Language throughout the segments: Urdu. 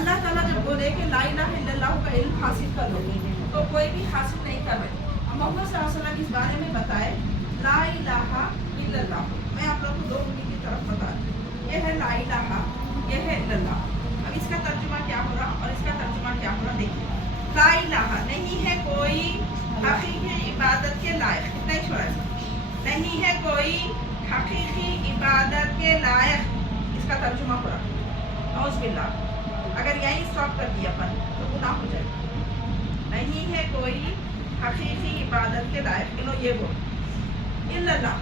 اللہ تعالیٰ جب بولے کہ لا الہ الا اللہ کا علم حاصل کر لو تو کوئی بھی حاصل نہیں کر رہے. محمد صلی اللہ علیہ وسلم اس بارے میں بتائے لا الہ الا اللہ. میں آپ لوگوں کو دو انگلی کی طرف بتا دوں. یہ ہے لا الہ, یہ ہے الا اللہ. اب اس کا ترجمہ کیا ہو رہا اور اس کا ترجمہ کیا ہو رہا دیکھیے. لا الہ نہیں ہے کوئی حقیقی عبادت کے لائق, اتنا ہی چھوڑا ہے, نہیں ہے کوئی حقیقی عبادت کے لائق. اس کا ترجمہ ہو رہا نعوذ باللہ. اگر یہیں اسٹاپ کر دیا اپن تو گناہ ہو جائے. نہیں ہے کوئی حقیقی عبادت کے لائق, انہوں یہ بول الا اللہ,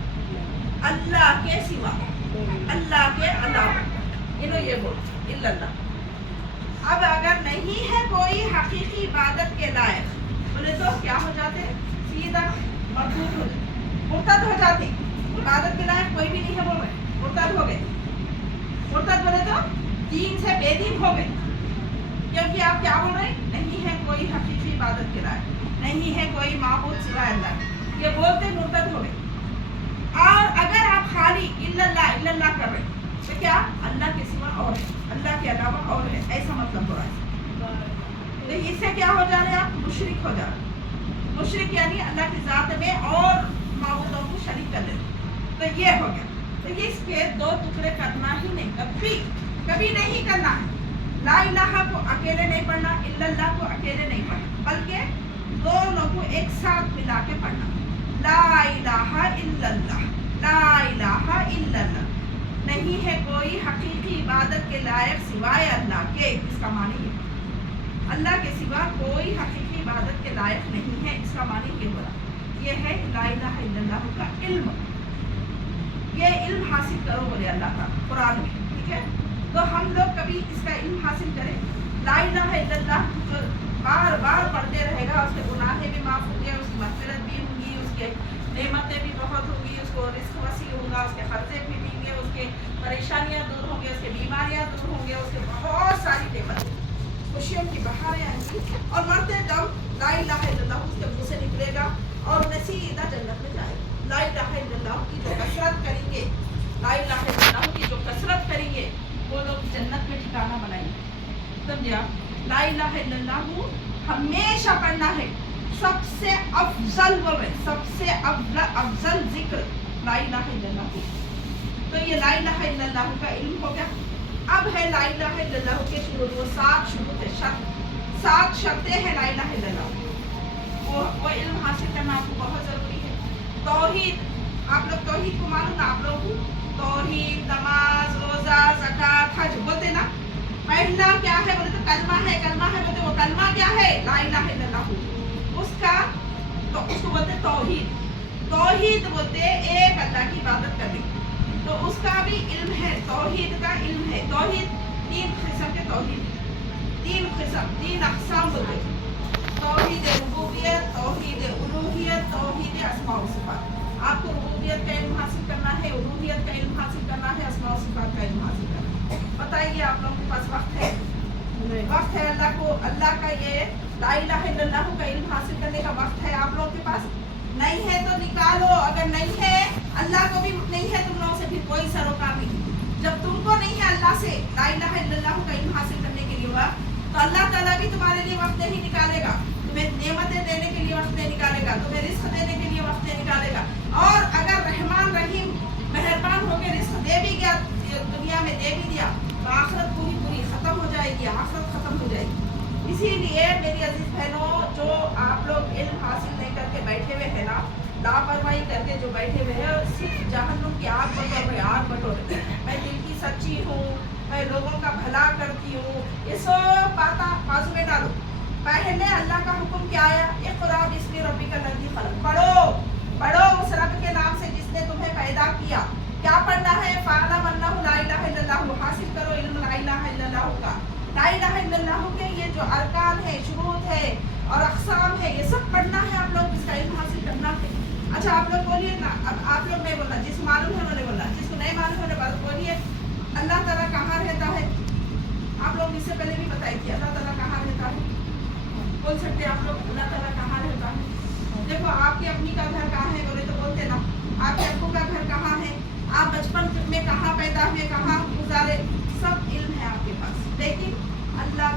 اللہ کے سوا, اللہ کے علاوہ, انہوں یہ بول الا اللہ. اب اگر نہیں ہے کوئی حقیقی عبادت کے لائق بولے تو کیا ہو جاتے, سیدھا مردود ہو جاتے, مرتد ہو جاتے. عبادت کے لائق کوئی بھی نہیں ہے بول رہے, مرتد ہو گئے. مرتد بولے تو دین سے بے دین ہو گئے, کیونکہ آپ کیا بول رہے ہیں, نہیں ہے کوئی حقیقی عبادت کے لائق, نہیں ہے کوئی معبود سوائے اللہ, یہ بولتے مرتد ہو گئے. اور اگر آپ خالی الا اللہ کر رہے تو کیا اللہ کے سوا اور ہے, اللہ کے علاوہ اور ہے, ایسا مطلب ہو رہا ہے. تو اس سے کیا ہو جا رہے ہیں آپ, مشرک ہو جا رہے ہیں. مشرک یعنی اللہ کی ذات میں اور معبودوں کو شریک کر لیتے. تو یہ ہو گیا. تو اس کے دو ٹکڑے کرنا ہی نہیں, کبھی نہیں کرنا ہے. لا الہ کو اکیلے نہیں پڑھنا, الا اللہ کو اکیلے نہیں پڑھنا, بلکہ دونوں کو ایک ساتھ ملا کے پڑھنا. لا الہ الا اللہ, لا الہ الا اللہ, نہیں ہے کوئی حقیقی عبادت کے لائق سوائے اللہ کے. اس کا معنی ہے اللہ کے سوا کوئی حقیقی عبادت کے لائق نہیں ہے. اس کا معنی یہ ہو رہا, یہ ہے لا الہ الا اللہ کا علم. یہ علم حاصل کرو بولے اللہ کا قرآن میں, ٹھیک ہے. تو ہم لوگ کبھی اس کا علم حاصل کریں. لا الہ الا اللہ جو بار بار پڑھتے رہے گا, اس کے گناہ بھی معاف ہوں گے, اس کی مغفرت بھی ہوں گی, اس کے نعمتیں بھی بہت ہوں گی, اس کو رزق وسیع ہوگا, اس کے خرچے بھی دیں گے, اس کے پریشانیاں دور ہوں گے, اس کے بیماریاں دور ہوں گے, اس کے بہت ساری نعمتیں, خوشیوں کی بہاریں آئیں گی. اور مرتے دم لا الہ الا اللہ اس کے منہ سے نکلے گا اور سیدھا جنت میں جائے گا. لا الہ الا اللہ کی جو کثرت کریں گے, لا الہ الا اللہ کی جو کثرت کریں گے, وہ لوگ جنت میں ٹھکانہ بنائیں گے. سمجھا. لا الہ الا اللہ ہمیشہ پڑھنا ہے. سب سے افضل بول رہے, سب سے افضل ذکر لا الہ الا اللہ کی. تو یہ لا الہ الا اللہ کا علم ہو گیا. اب ہے لا الہ الا اللہ کے شروط, وہ 7 شروط ہے, 7 شرطیں ہیں لا الہ الا اللہ. وہ علم حاصل کرنا آپ کو بہت ضروری ہے. توحید, آپ لوگ توحید کو معلوم نا, آپ لوگوں کو توحید, نماز, روزہ, زکوٰۃ, حج بولتے نا. پہلا کیا ہے بولے تو کلمہ ہے, کلمہ ہے بولتے, وہ کلمہ کیا ہے, لا الہ الا اللہ. اس کا تو اس کو بولتے توحید. توحید بولتے ایک اللہ کی عبادت کرنے. تو اس کا بھی علم ہے, توحید کا علم ہے. توحید 3 قسم کے توحید, 3 قسم, 3 اقسام بولتے. توحید ربوبیت, توحید الوہیت, توحید اسماء و صفات. آپ کو ربوبیت کا علم حاصل کرنا ہے, الوہیت کا علم حاصل کرنا ہے, اسماء و صفات کا علم حاصل کرنا ہے. بتائیے آپ لوگوں کے پاس وقت ہے, وقت ہے اللہ کو, اللہ کا یہ لا الہ الا اللہ کا علم حاصل کرنے کا وقت ہے آپ لوگوں کے پاس؟ نہیں ہے تو نکالو. اگر نہیں ہے, اللہ کو بھی نہیں ہے تم لوگوں سے, پھر کوئی سروکار نہیں. جب تم کو نہیں ہے اللہ سے لا الہ الا اللہ کا علم حاصل کرنے کے لیے وقت, تو اللہ تعالیٰ بھی تمہارے لیے وقت نہیں نکالے گا. تمہیں نعمتیں دینے کے لیے وقت نہیں نکالے گا, تمہیں رزق دینے کے لیے وقت نہیں نکالے گا. اور اگر رحمان رحیم مہربان ہو کے رزق دے بھی گیا, دنیا میں دے بھی دیا, تو آخرت پوری ختم ہو جائے گی, آخرت ختم ہو جائے گی. اسی لیے میری عزیز بہنوں, جو آپ لوگ علم حاصل نہیں کر کے بیٹھے ہوئے ہیں نا, لاپرواہی کر کے جو بیٹھے ہوئے ہیں, صرف جہنم کی آگ بٹور رہے, آگ بٹور رہے. میں دل کی سچی ہوں, میں لوگوں کا بھلا کرتی ہوں, یہ سب باتیں بازو میں ڈالو. پہلے اللہ کا حکم کیا آیا, اقرا بسم ربک الذی خلق, پڑھو اس رب کے نام سے جس نے تمہیں پیدا کیا. کیا پڑھنا ہے, فاعلم انہ لا الہ الا اللہ, حاصل کرو علم لا الہ الا اللہ کا. لا الہ الا اللہ کے یہ جو ارکان ہے, شروط ہے اور اقسام ہے, یہ سب پڑھنا ہے آپ لوگ, اس کا علم حاصل کرنا ہے. اچھا آپ لوگ بولیے نا, اب آپ لوگ نہیں بولنا, جس کو معلوم ہے انہوں نے بولنا, جس کو نہیں معلوم ہے انہوں نے بولیے اللہ تعالیٰ کہاں رہتا ہے. آپ لوگ اس سے پہلے بھی بتائی تھی اللہ تعالیٰ کہاں رہتا ہے. بول سکتے آپ لوگ اللہ تعالیٰ کہاں رہتا ہے. دیکھو آپ کی اپنی کا گھر کہاں ہے بولے تو بولتے نا, آپ کے ابو کا گھر کہاں ہے, آپ بچپن میں کہاں پیدا ہوئے, کہاں گزارے, سب علم ہے آپ کے پاس. لیکن اللہ